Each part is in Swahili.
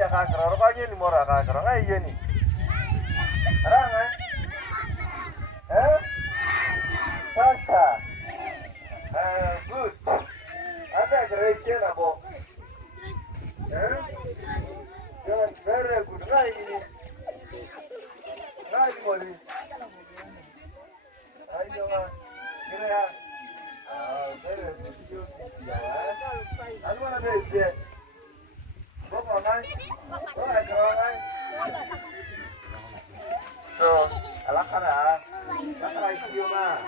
ya kakra ko ni mora kakra ngai yeni ranga pasta good ada Gracian abo good very good ngai mori ayo ma kira very good ya anu mana deh Bapa ngai so alakara iyo ma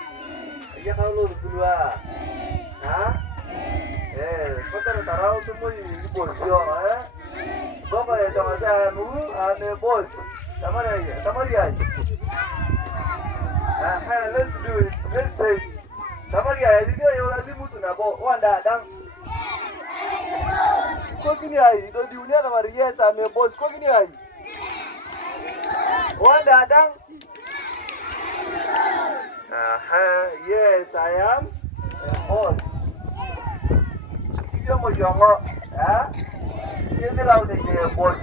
iya kau lu dua betul tarau tu mau di bosio Bapa ya jangan anu ane bos sama dia let's do it let's say sama dia dia yang lagi mutu nabo wanda dang kok gini ai do dunia sama dia sama bos kok gini ai wanda dang yes I am boss dia mau jongo dia ni lau de bos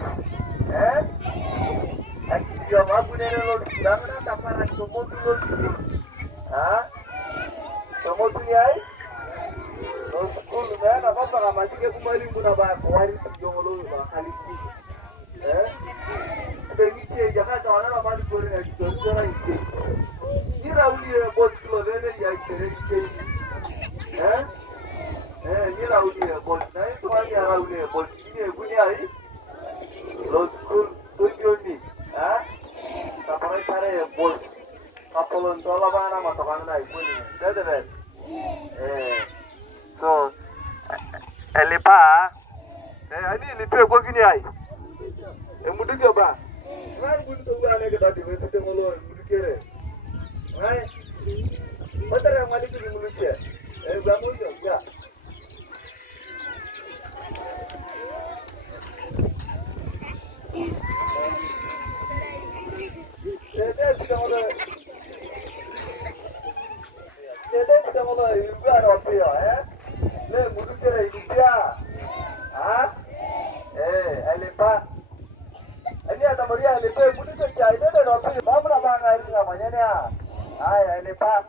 dia mau punya lo dang na tapara semua tu lo semua tu ni ai lo school na apa kama sige kumali kuna ba kwari jongo lo ba kali Bagi je jaga tawana na mali kore na kitora ite. Ni rauli boss kilo lele ya kere ite. Ni rauli boss na ito ani rauli boss ni eguni ai. Lo school tujuani. Tapare tare boss. Kapolon tola bana matokana na eguni. Dede. So elipa ani lipe ko gini ai. Mudik ya ba? Ngai bun tu ane ke tadi mesti tengolo mudik kere. Ngai. Betul yang mati tu mudik ya. Kamu juga. Jadi kita mulai juga apa ya? Le mudik kere juga. Alipa. Ini ada Maria Alipa, mudik kerja itu ada apa? Bapak nak bangai itu namanya ni. Alipa.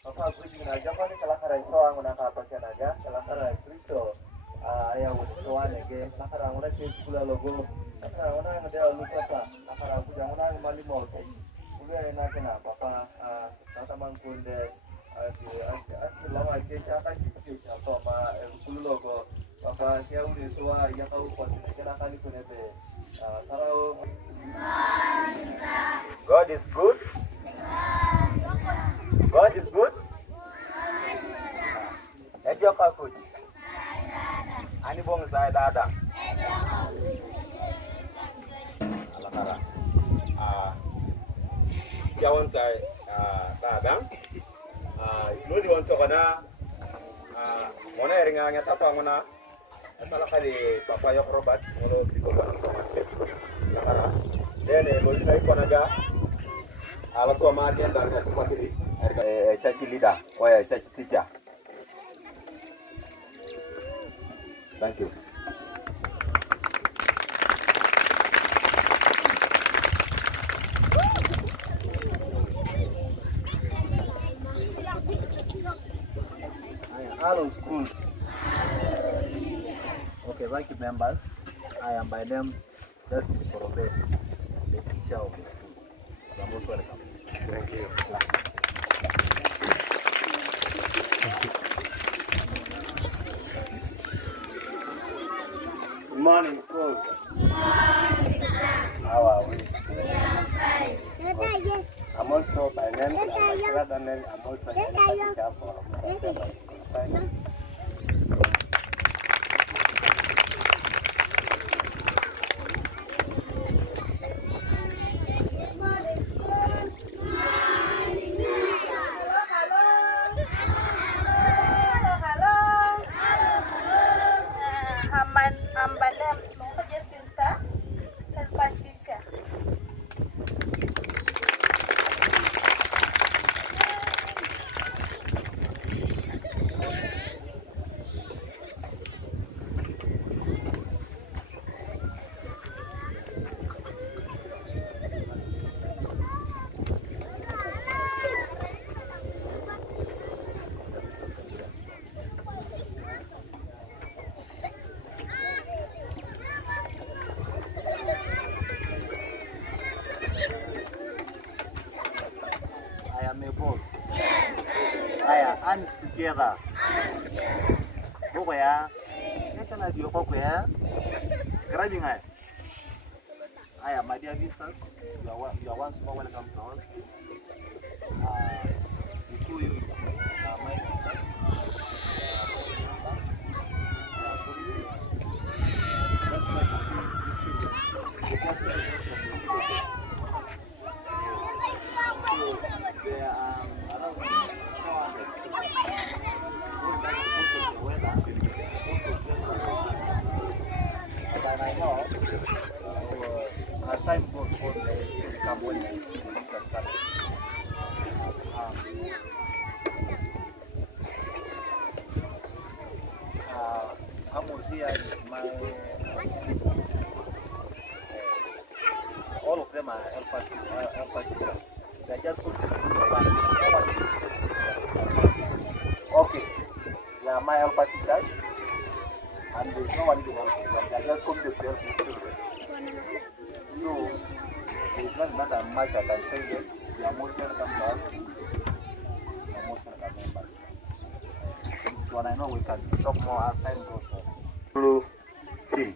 Bapak aku ingin aja kan kalau karai soang guna apa kan aja, kalau karai Kristo. Ayah utuan lagi, kalau orang guna sekolah logo, kalau orang ada lupa apa, kalau aku jangan orang mali mau tu. Udah enak kena, Bapak kata Nkulinze, lama kerja apa kita atau apa sekolah logo. Bapak dia udah soal yang kau pasti kena kali kena be. Kalau God is good. God is good. Ejo kakut. Ani bong saya dada. Alakara. Jawan saya dada. Lu jawan cokana. Mana eringannya tapa mana? Malah kali papa yok robat ngolo dito ba. Dene mo dito ko naga. Ala to ma den dal ko matiri. Chachi leader, oya chachi teacher. Thank you. Hello school. Okay, thank you members. I am by name Justice Korobe, the teacher of the school. You are most welcome. Thank you. Good morning, school. How are we? Okay. I'm also by name I'm also a teacher for thank you. together. Go ya. Yes, and I do go ya. Grabbing I. My dear visitors, you are once more welcome to us. Before you my visitors. There are around 400. And I know as time goes on, they become one. Amos here is all of them are alpha. They just put okay. They are my alpha teachers, and there's no one to help them. They just come to help the children. So there's not much I can say that they are most welcome to us. They are most welcome members. So I know we can talk more as time goes on. Blue team.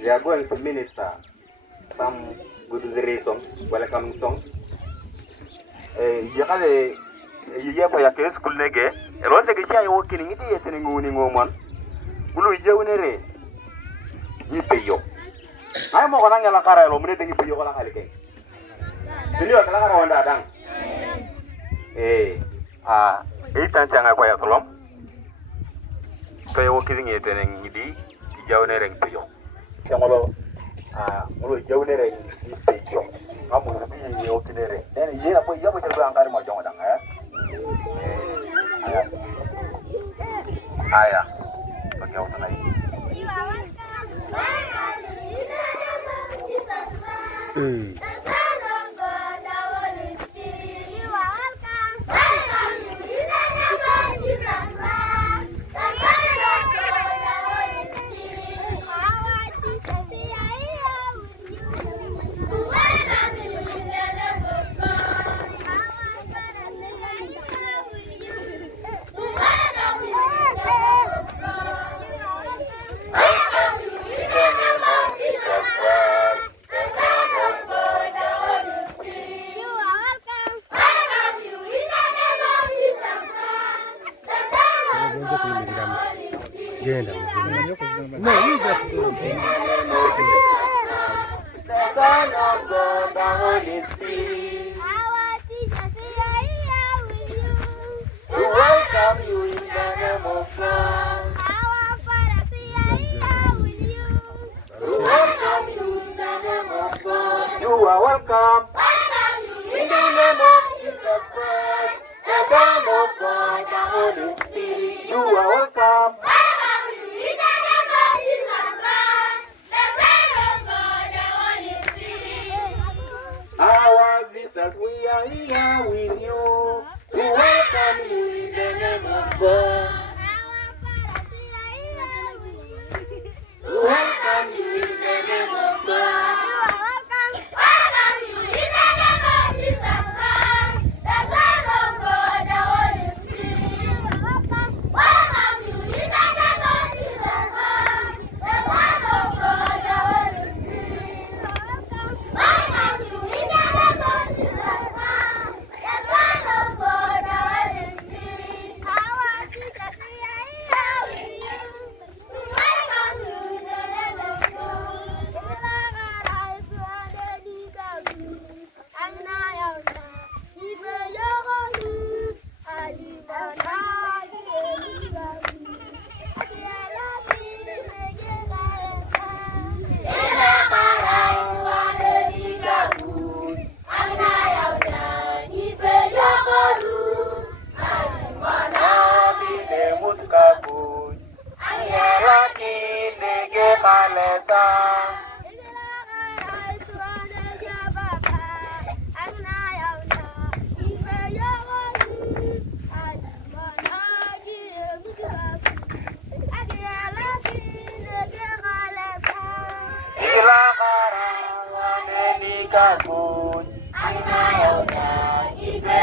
We are going to minister some good songs, welcome songs. Yakale yako ya kile school nege. Erote kisha yoki ni ngiti yete nguni ngomon. Bulu yeunere. Nipeyo. Ay mo kana ngala kara lo mune tengi peyo kala halike. Siniwa kala kara wanda dang. Itantanga kwa ya tolom. Peyo kiri ngete ngidi jaunere peyo. Ngolo ngolo jaunere peyo. Kamu ni yokinere. Nene yena po yabo chelo angari mo jonga dang aya. Pakai auto naik.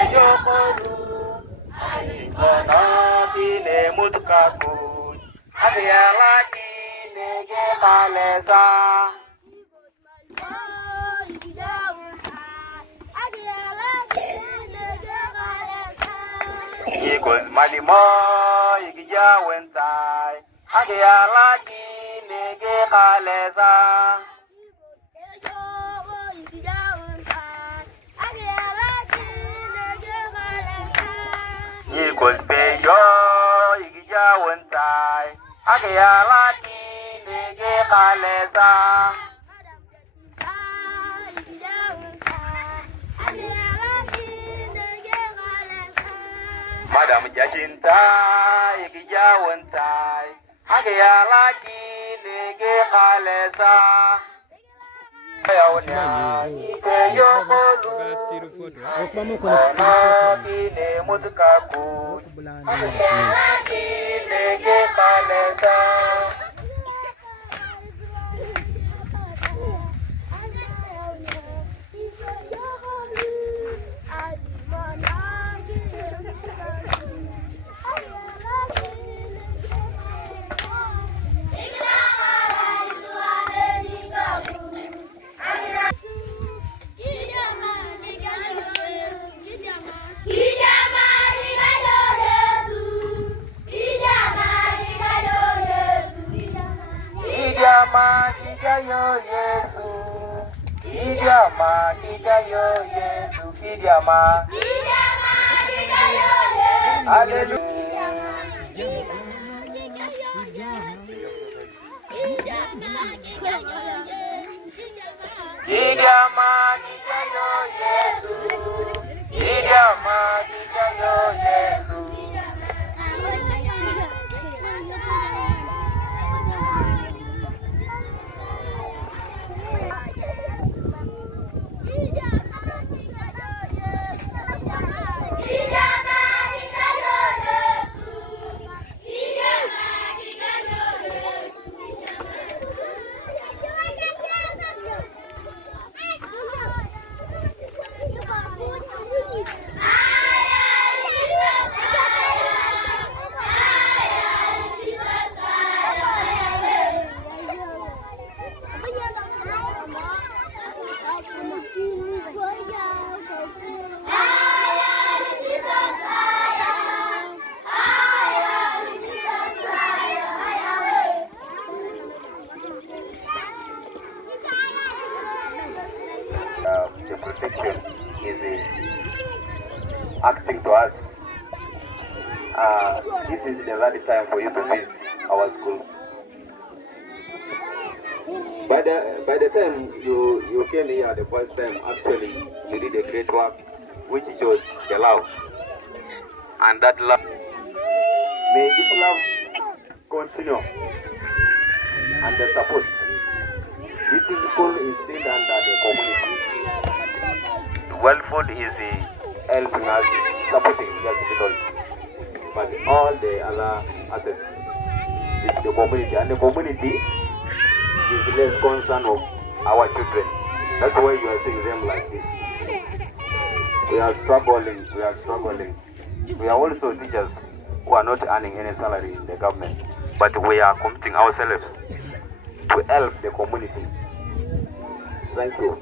Yo Agiyalaki nege kalesa. Yikos malimo yikija wentai. Agiyalaki nege kalesa. Yikos peyo yikija wentai. Agiyalaki nege kalesa. Madam Jachinta, Ikijawantai, Agayalaki, Nege Kalesa. The protection is acting to us. This is the right time for you to visit our school. By the time you came here the first time, actually you did a great work, which shows the love. And that love, may this love continue and the support. This school is still under the community. Well, food is helping us, supporting just little. But all the other assets is the community, and the community is less concern of our children. That's why you are seeing them like this. We are struggling. We are also teachers who are not earning any salary in the government, but we are committing ourselves to help the community. Thank you.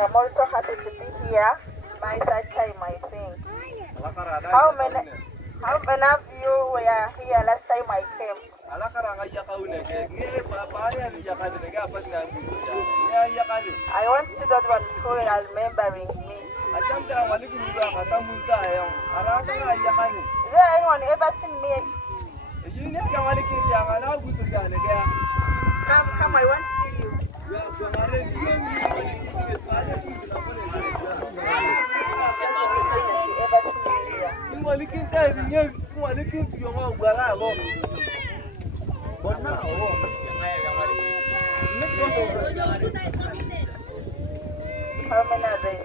I'm also happy to be here. My third time, I think. How many of you were here last time I came? I want to know what who are remembering me. Is there anyone ever seen me? Come, I want to see you. How many are there?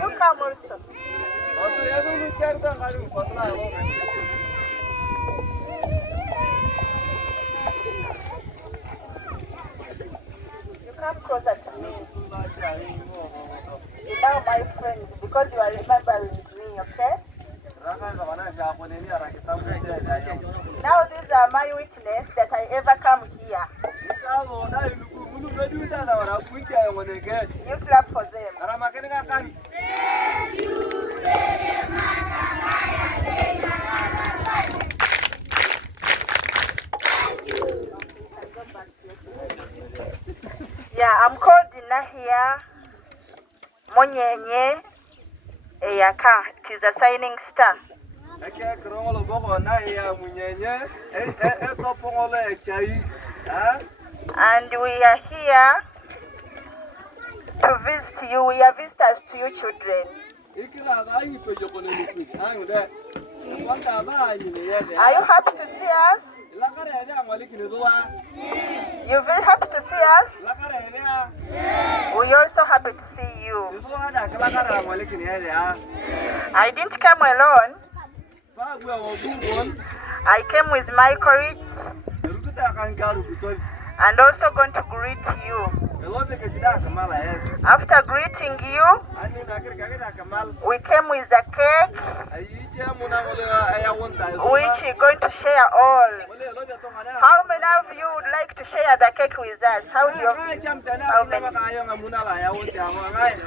You come also. You come closer to me. You know my friends because you are remembering me, okay? Now these are my witness that I ever come here. You clap for them. Yeah, I'm called Nahia Monyenye Eyaka. It is a signing star. And we are here to visit you. We are visitors to you children. Are you happy to see us? You very happy to see us? We also happy to see you. I didn't come alone. I came with my colleagues and also going to greet you. After greeting you, we came with a cake which we're going to share all. How many of you would like to share the cake with us? How many?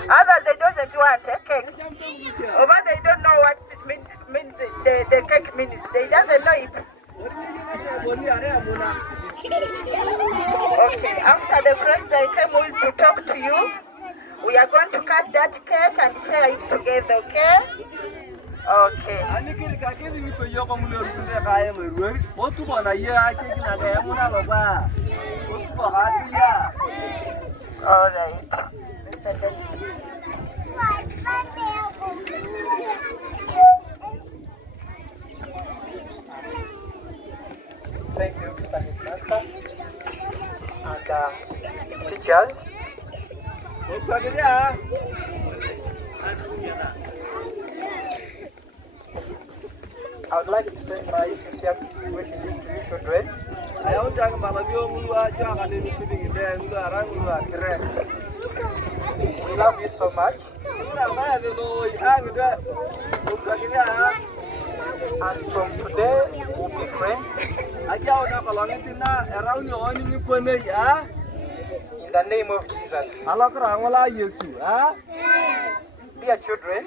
Others, they don't want a cake. Over they don't know what it means the cake means. They doesn't know it. Okay, after the friends I came with to talk to you, we are going to cut that cake and share it together, okay? Okay. All right. Thank you, Mr. Headmaster and teachers. I would like to send my sincere greetings to you children. We love you so much. And from today, we'll be friends. In the name of Jesus. Dear children,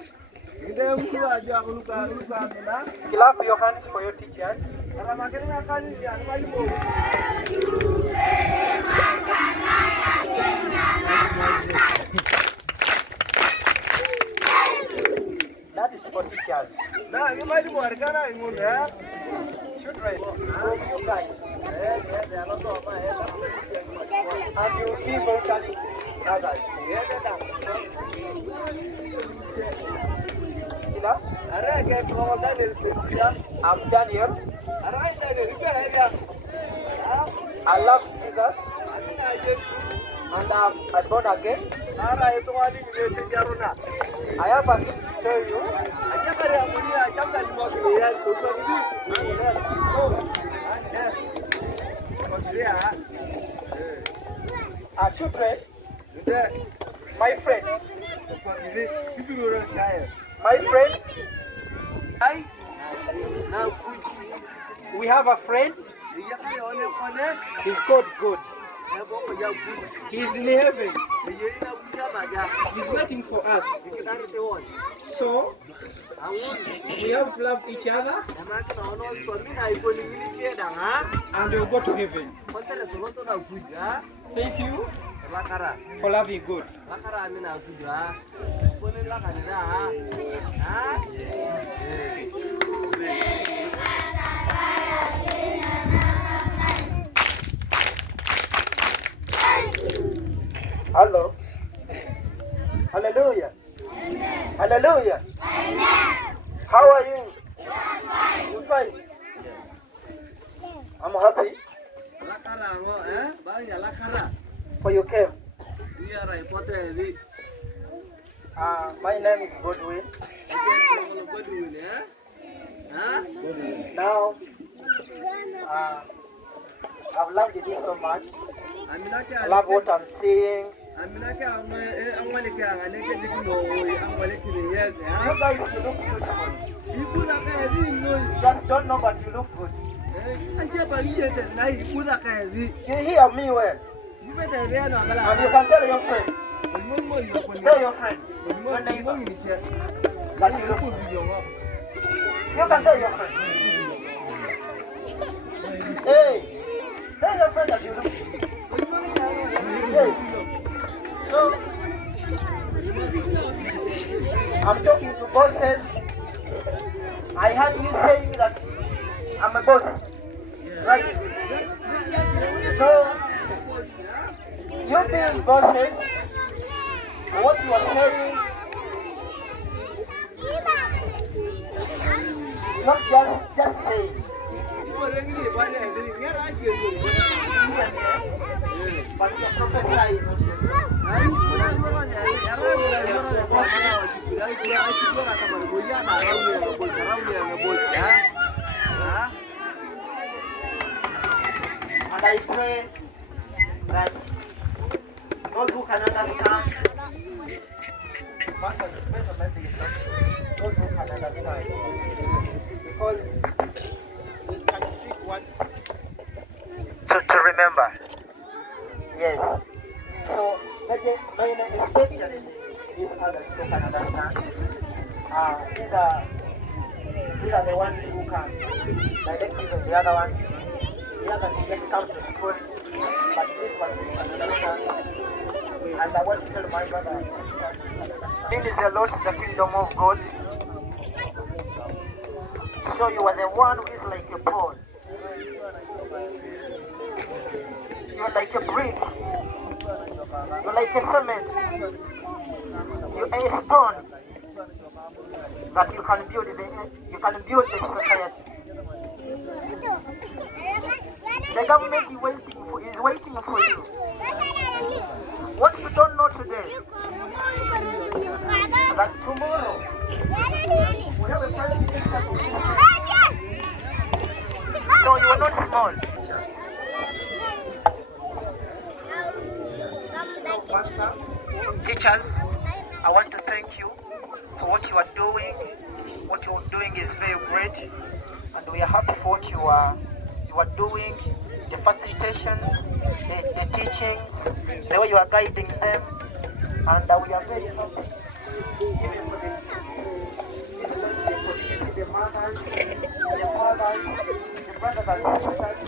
clap your hands for your teachers. That is for teachers. Children, from you guys. And you will be welcoming others. I'm Daniel. I love Jesus. And I'm born again. I have a thing to tell you. Children, my friends, we have a friend. He's called God. He's in heaven. He's waiting for us. So, we have to love each other and we'll go to heaven. Thank you for loving God. Hello. Hallelujah. Amen. Hallelujah. Amen. How are you? I'm fine. I'm happy. for you came. We are reported. My name is Godwin. Godwin, yeah? Huh? Now, I've loved this so much. I love what I'm seeing. You guys, you look beautiful. You just don't know, but you look good. You hear me well. And you can tell your friend. Tell your friend. Your neighbor. That you look good. You can tell your friend. Hey. Tell your friend that you look good. Yes. So, I'm talking to bosses. I heard you saying that I'm a boss. Right? So, you being bosses, what you are saying is not just saying. But you're prophesying. And I pray that those who can understand, Master is better maybe those who can understand, because we can speak once to remember. Yes. So, especially these others who can understand, these are the ones who can direct even the other ones. The others just come to school, but this one we can understand. And I want to tell my brother, this is a lot the kingdom of God. So you are the one who is like a pawn. You are like a brick. You're like a cement. You are a stone that you can build the society. The government is waiting for you. What you don't know today, that tomorrow we have a prime minister for this country. So you are not small. Pastor, teachers, I want to thank you for what you are doing. What you are doing is very great, and we are happy for what you are doing, the facilitation, the teachings, the way you are guiding them, and we are very happy. Even for the mothers, the fathers, the brothers and sisters,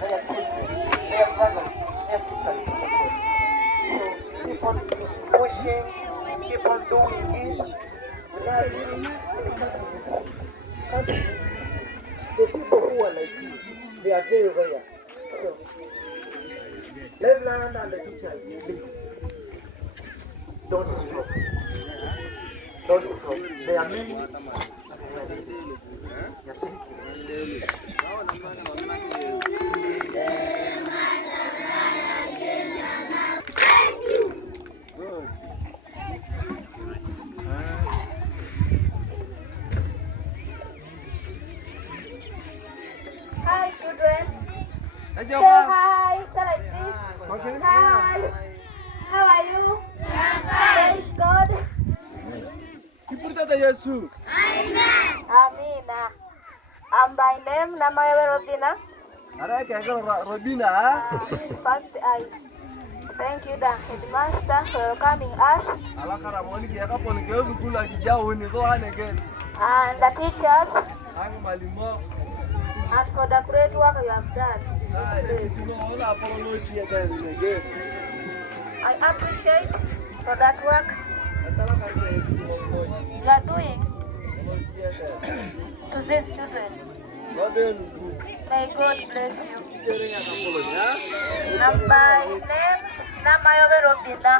they are children, they are brothers, they are sisters. So keep on pushing, keep on doing it. The people who are like you, they are very rare. So, Leveland and the teachers, please, don't stop. Don't stop. There are many, and they are many. Yeah, thank you. Good. Hi, children. Say hi. Say like this. Hi. How are you? Praise God. Amina. By name, Namayawe Robina. First, I thank you, the headmaster, for welcoming us. And the teachers. And for the great work you have done. I appreciate for that work you are doing to these children. May God bless you. And by name, Namayawe Robina.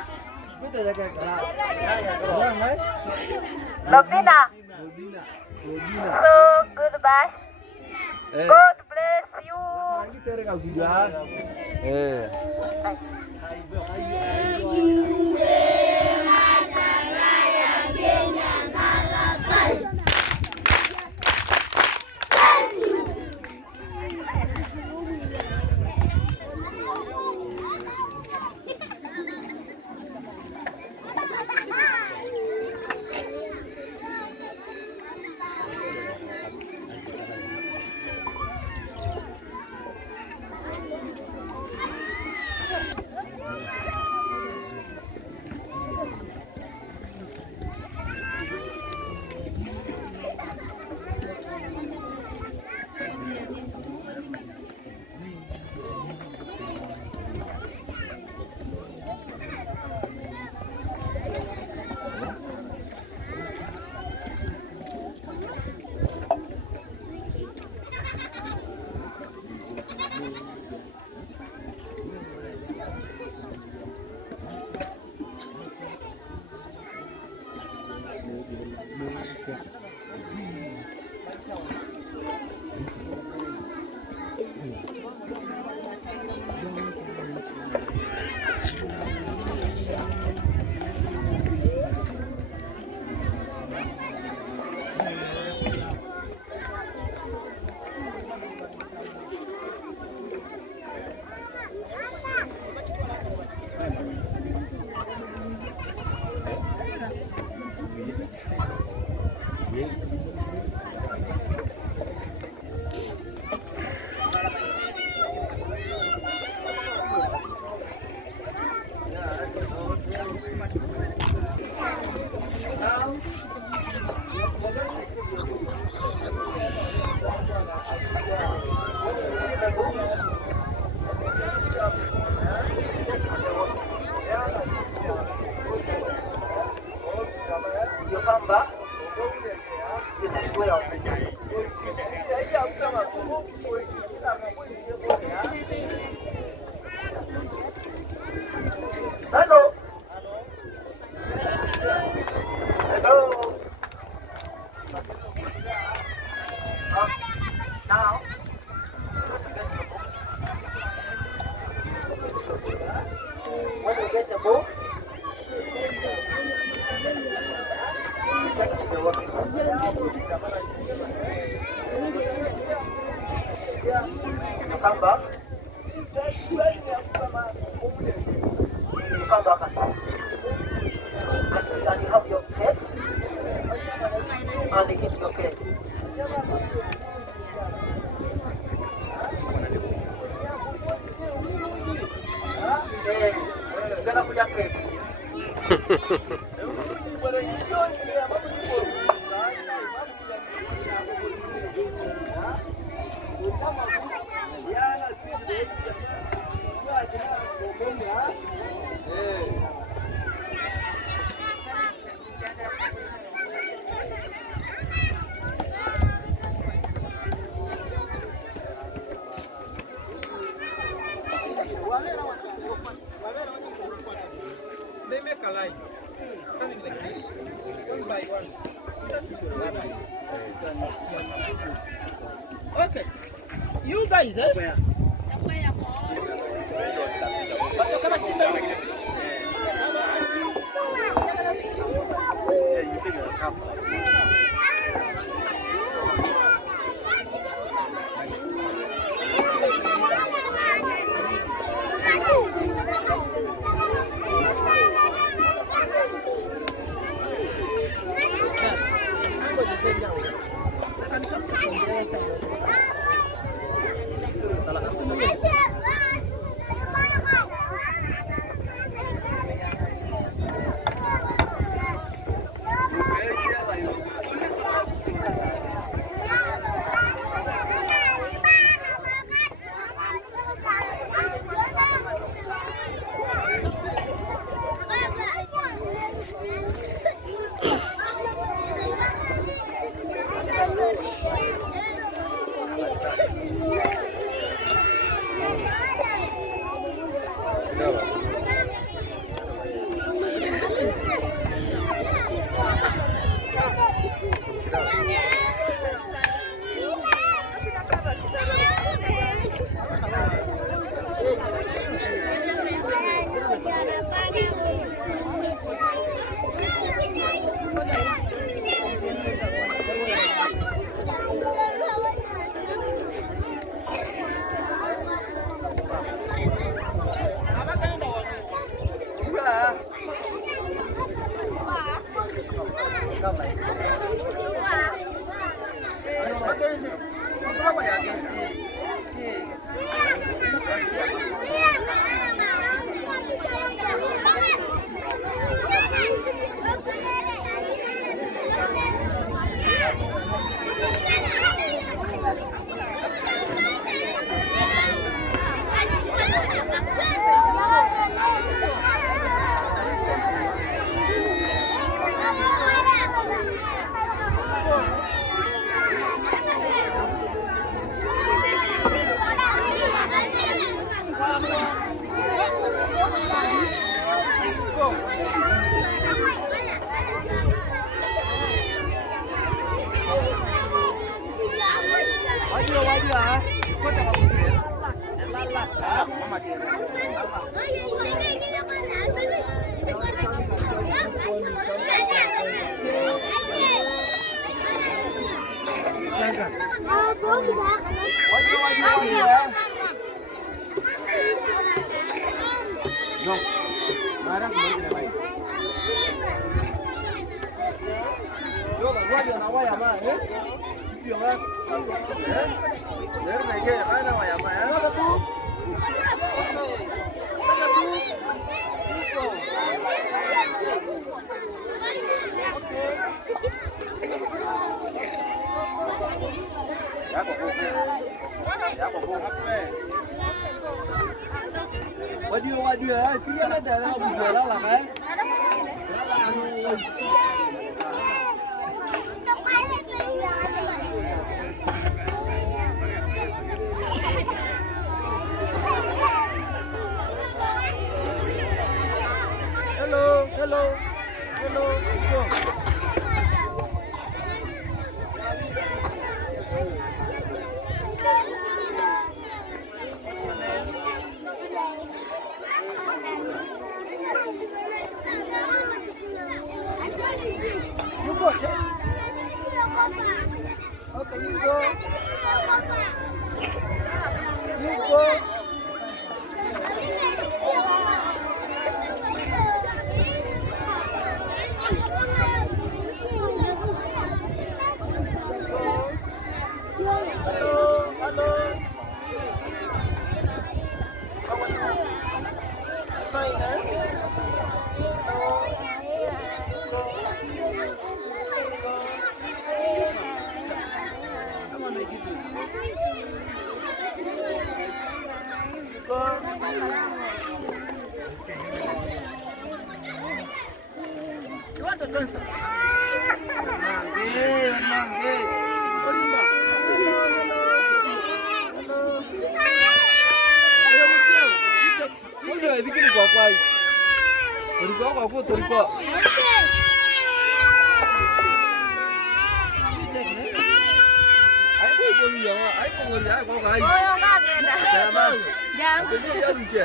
Robina. So, goodbye. God bless you. Hello. Now. When you get the book, you come back. Come back and you have your cake and eat your cake. Gonna put your cake. They make a line, coming like this, one by one. Okay, you guys, eh? Where? No. Mara kumaliza bye. Yo ngoja na waya ma Ndio ma. Ndio nige ana waya ma. Ana tu. Waduh, sini ada dalam jualan lah kan? Hello. Okay, you go. Hello. How are you? Fine, huh? You want to dance? Nange. Olimba. Hello. Ndio hivi kwa kwai. Ulikuwa kwa foto ulikuwa. Ai kwa hiyo ai kwa ngori ai kwa kai. Oyo ngagenda. Jambo. Ndio nje.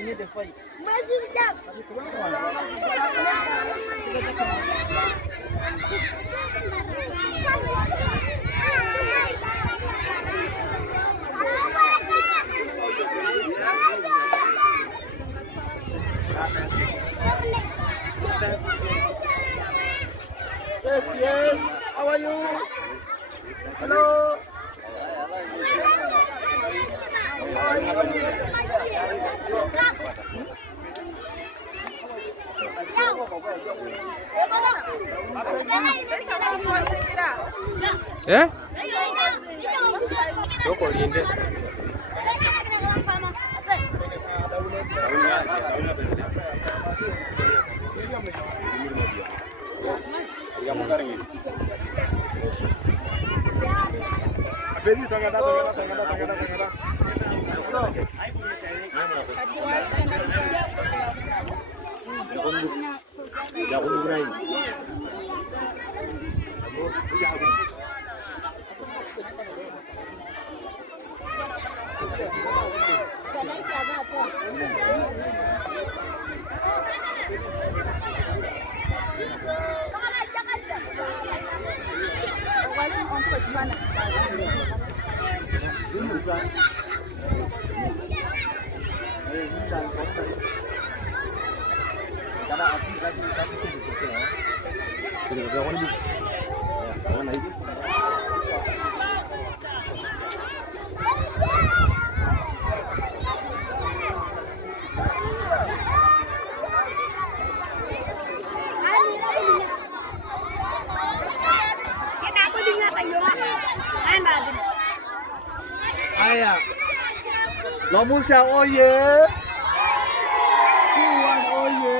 We need to fight. Yes. How are you? Hello. Eh? Doko linde. Aya. Lomusa oye. Kuwan oye.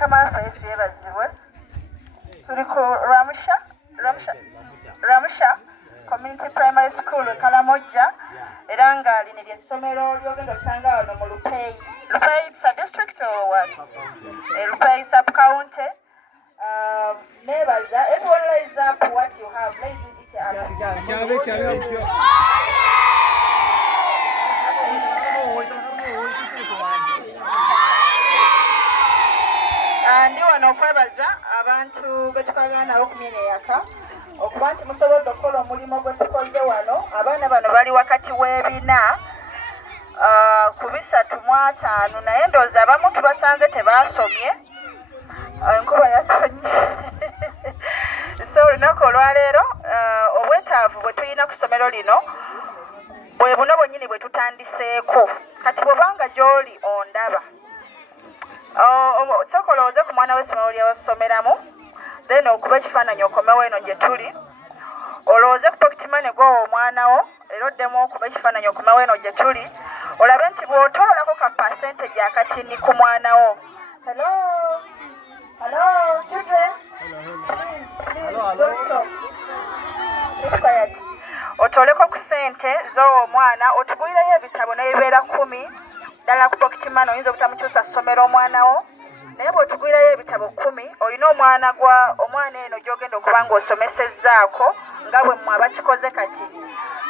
Come on, face here as well. So they call Ramsha Community Primary School, Karamoja. Eranga linedye somero lyogenda osanga wano mu Lupei. Lupei is a district or what? Lupei sub-county. Neighbors, everyone raise up what you have. Raise it up. Ndi wano okwebaza abantu betukolagana nabo ku myene yaka okuba nti musobodde okukola omulimu gwe tukoze wano. Abaana bano bali wakati w'ebina ku 3 naye ndowooza abamu tubasanze tebaasomye, enkuba yatonye. So olunaku olwaleero obwetaavu bwe tulina ku ssomero lino bwe buno bwennyini bwe tutandiseeko. Kati bw'obanga gy'oli ondaba sooka olowooze ku mwana w'essomero ly'osomeramu, then okuba ekifaananyi okomewo eno gye tuli, olowooze ku pocket money gwowa omwana wo era oddemu okuba ekifaananyi okomewo eno gye tuli, olabe nti bw'otoolako ka percentage akatini ku mwana wo. Hello children, please don't talk. Keep quiet. Otooleko ku ssente z'owa omwana, otugulireyo ebitabo n'ebibeera 10 ddala ku pocket money. Oyinza obutamukyusa ssomero omwana wo, naye bw'otugwirayo ebitabo 10 olina omwana eno gy'ogenda okuba ng'osomesezzaako nga bwe mmwe abakikoze. Kati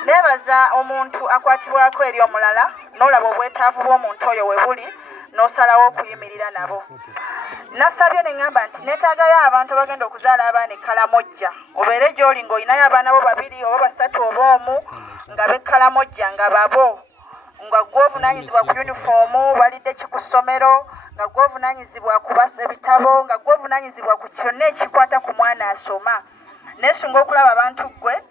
neebaza omuntu akwatibwako eri omulala n'olaba obwetaavu bw'omuntu oyo we buli n'osalawo okuyimirira nabo. Nasabye ne ŋŋamba nti neetaagayo abantu abagenda okuzaala abaana e Karamoja. Obeere gy'oli ng'olinayo abaana bo 2 oba 3 oba 1 nga b'e Karamoja nga babo, nga gwe ovunaanyizibwa ku yunifoomu balidde ki ku ssomero, nga gwe ovunaanyizibwa ku ebitabo, nga gwe ovunaanyizibwa ku kyonna ekikwata ku mwana asoma. Neesunga okulaba abantu gwe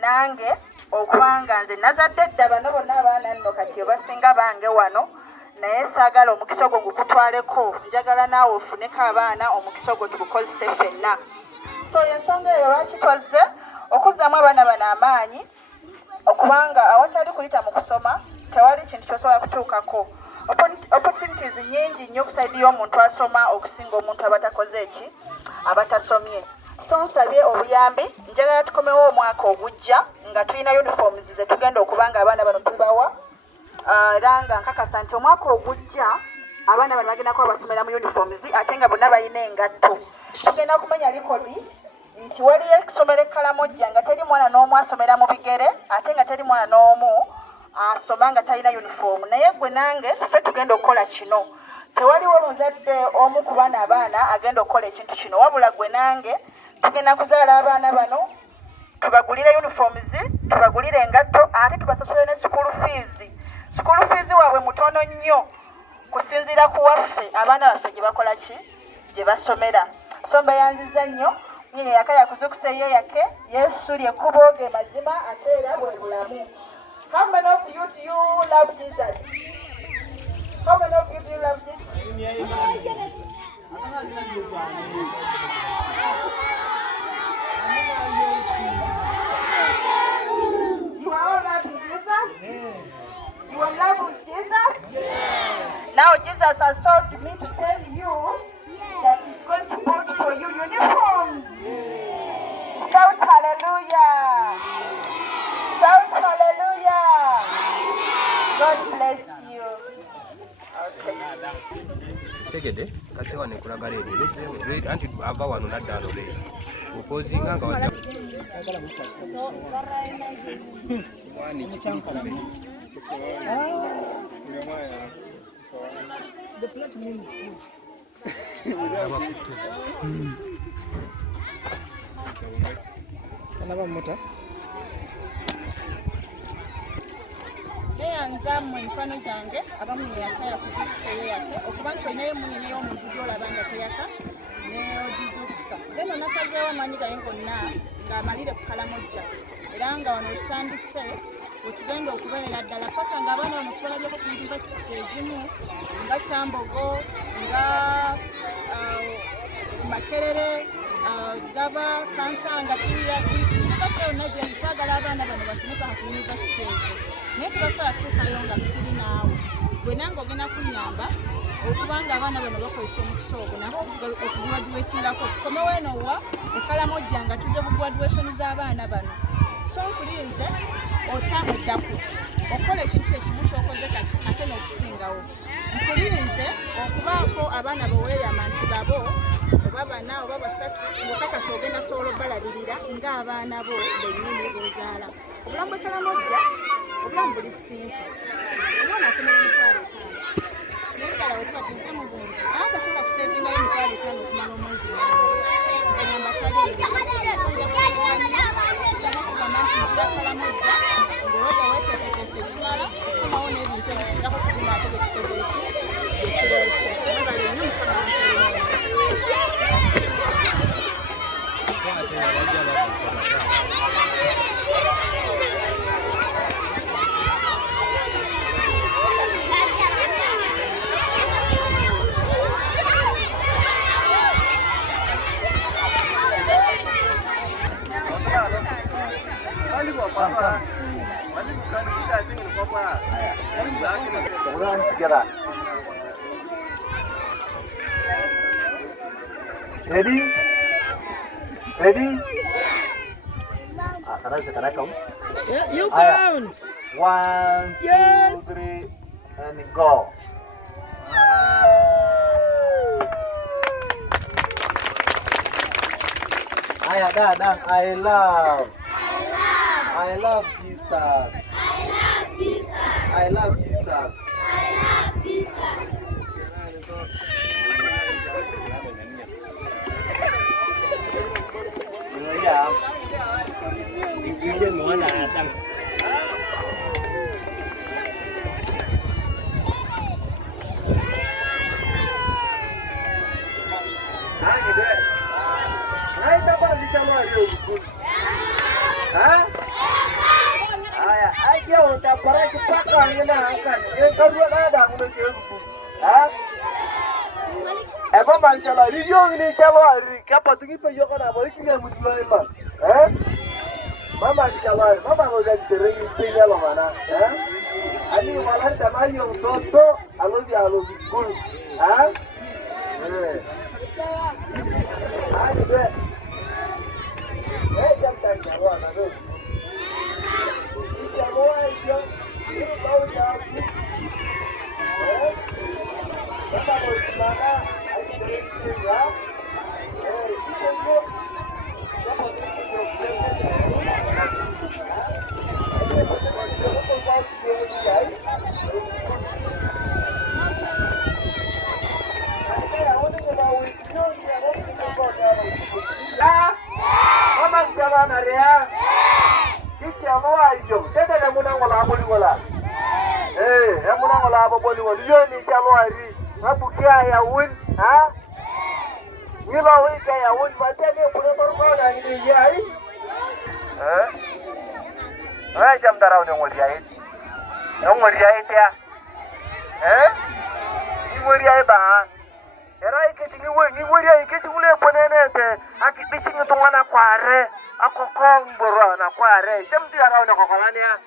nange okubanga nze nazadde dda bano bonna abaana nno kati obasinga bange wano, naye saagala omukisa ogwo gukutwaleko. Njagala naawe ofuneko abaana omukisa ogwo tugukozese ffenna. So ensonga eyo lwaki tuzze okuzzaamu abaana bano amaanyi, okubanga awatali kuyita mu kusoma tewali kintu ky'osobola kutuukako. Opportunities nyingi nnyo okusaidi y'omuntu asoma okusinga omuntu abatakoze eki, abatasomye. So nsabye obuyambi, njagala tukomewo omwaka ogujja nga tulina uniforms ze tugenda okuba nga abaana bano tubawa, era nga nkakasa nti omwaka ogujja abaana bano bagenda kuba basomera mu uniforms ate nga bonna balina engatto. Tugenda kumenya likodi nti waliyo ekisomero e Karamoja nga teri mwana n'omu asomera mu bigere ate nga teri mwana n'omu asoma nga talina uniform. Naye gwe nange ffe tugenda okukola kino. Tewaliwo muzadde omu ku baana abaana agenda okukola ekintu kino, wabula gwe nange tugenda kuzaala abaana bano tubagulire uniforms, tubagulire engatto, ate tubasasule ne school fees. School fees waabwe mutono nnyo kusinziira ku waffe abaana baffe gye bakola ki, gye basomera. So mbeyanziza nnyo nyine yakaya kuzukusa ye yake Yesu lyekuboge mazima atera bwe bulamu. How many of you do you love Jesus? How many of you do you love Jesus? You are all loving Jesus? You are in love with Jesus? Now Jesus has told me to tell you that he's going to put for you uniforms. Shout hallelujah. Shout hallelujah. God bless you. Segede kasewa ne kulagala eri anti ava wano naddalo le opozinga nga wajja wani kikumbe the flat means kana mota Neyanza mu mfano gyange abamu yakaya kufikisa yake okuba nti olinayo munene y'omuntu gy'olaba nga teyaka neogizukusa zeno nasazeewo amaanyi gaye gonna ng'amalire ku Karamoja era nga wano tutandise wetugenda okubeerera ddala paka ng'abaana bano tubalabyeko ku yunivasitisi ezimu nga Kyambogo nga Makerere gaba kansanga tuya yunivasite yonna gye twagala abaana bano basome paka ku yunivasite ezo naye tubasobola tuukayo nga siri naawe gwe nange ogenda kunnyamba okubanga abaana bano bakozesa omukisa ogwo nabo okugraduatingako tukomewo eno wa e Karamoja nga tuze ku graduation z'abaana bano so Nkulinze otambuddaku okola ekintu ekimu kyokoze kati ate n'okusingawo Nkulinze okubaako abaana beweeyama nti babo oba bana oba basatu ng'okakasa ogenda sobola obalabirira ng'abaana bo bennyini bezaala obulamu bwe Karamoja obulamu buli simple omwana asomera emitwalo 5 naye ddala we tubatize mu buntu akasobola kusevingayo emitwalo 5 okumala omwezi nsonyamba taliire sonja kusevinga ddamakugamba nti nzira Karamoja ng'olwedde weeteeseteese ekimala okukomawo n'ebintu ebisigako kubina ate byetukoze eki byetuleese mwebale nnyo mukama Ready? Ready? Can I count? Yeah, you count. 1, Yes. 2, 3, and go. I love Jesus. I love Jesus. Yeah. Eva manchala riyo ni chalo ari kapa tungi pe yo kana bari kinga mutlo ema mama chalo ari mama ngoja tereng pinya lo mana ani malah tamayo toto alobi gul ani be jam tanya lo na do chalo ari yo tau ya mama ngoja mana Mama jalan area, kita mau ayo, kita dah muna ngolah boleh ngolah. Muna ngolah apa boleh ngolah. Yo ni jalan area, apa kia ya win, Nyiba wika ya wun mateni kule korkona ini yai. Jam darau ne ngori yai. Ngori yai ya. Ngori yai ba. Era ikiti ni wori yai ikiti ule ponene te akibiti ngitungana kware akoko mboro na kware. Jam darau ne kokolania.